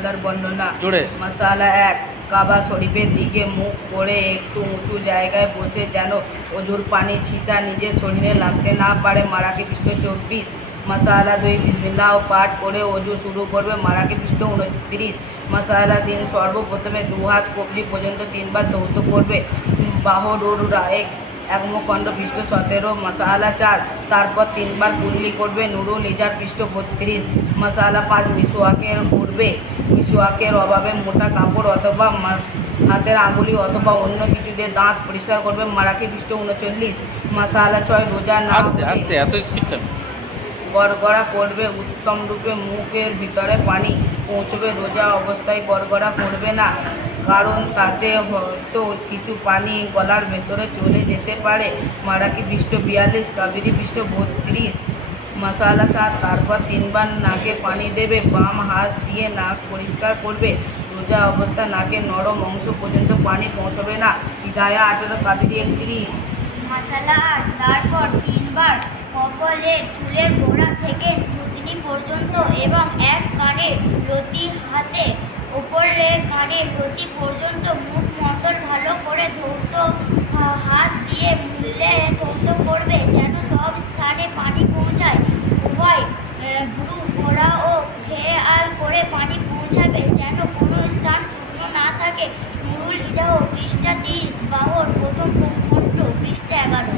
মশালার বর্ণনা। জোরে। মশালা 1, কাবা শরীফের দিকে মুখ করে একটু উঁচু জায়গায় বসে যেন অজুর পানি ছিটা নিজের শরীরে লাগতে না পারে। মারাকি পৃষ্ঠ 24। মশালা 2, বিসমিল্লাহ পাঠ করে অজু শুরু করবে। মারাকি পৃষ্ঠ 29। মশালা 3, সর্বপ্রথমে 2 হাত কবজি পর্যন্ত 3 বার ধৌত করবে। বাহরুর রায়েক একমুখণ্ড পৃষ্ঠ 17। মশালা 4, তারপর 3 বার কুল্লি করবে। নুরুল ইজার পৃষ্ঠ 32। মশালা 5, মিসওয়াকের করবে। মিসওয়াকের অভাবে মোটা কাপড় অথবা হাতের আঙুলি অথবা অন্য কিছু দিয়ে দাঁত পরিষ্কার করবে। মারাকি পৃষ্ঠ 39। মশালা 6, রোজা না আস্তে এত স্পিড কেন? গড়গড়া করবে। উত্তম রূপে মুখের ভিতরে পানি পৌঁছবে। রোজা অবস্থায় গড়গড়া করবে না, কারণ তাতে হয়তো কিছু পানি গলার ভেতরে চলে যেতে পারে। মারাকি পৃষ্ঠ 42, কাবেরী পৃষ্ঠ 32। মশালা 7, তারপর 3 বার নাকে পানি দেবে। বাম হাত দিয়ে নাক পরিষ্কার করবে। রোজা অবস্থা নাকের নরম অংশ পর্যন্ত পানি পৌঁছবে না। হিদায়া 18, কাবেরী 31। মশালা 8, তারপর 3 বার কপালের চুলের গোড়া থেকে থুতনি পর্যন্ত এবং এক কানের লতি হাতে উপরে কানের লতি পর্যন্ত মুখমণ্ডল ভালো করে ধৌত হাত দিয়ে মুলে ধৌত করবে যেন সব স্থানে পানি পৌঁছায়। উভয় ভ্রু গোড়া ও খেয়াল করে পানি পৌঁছাবে যেন কোনো স্থান শুকনো না থাকে। নুরুল ইজাহ পৃষ্ঠা 30, বাহর প্রথম খণ্ড পৃষ্ঠা 11।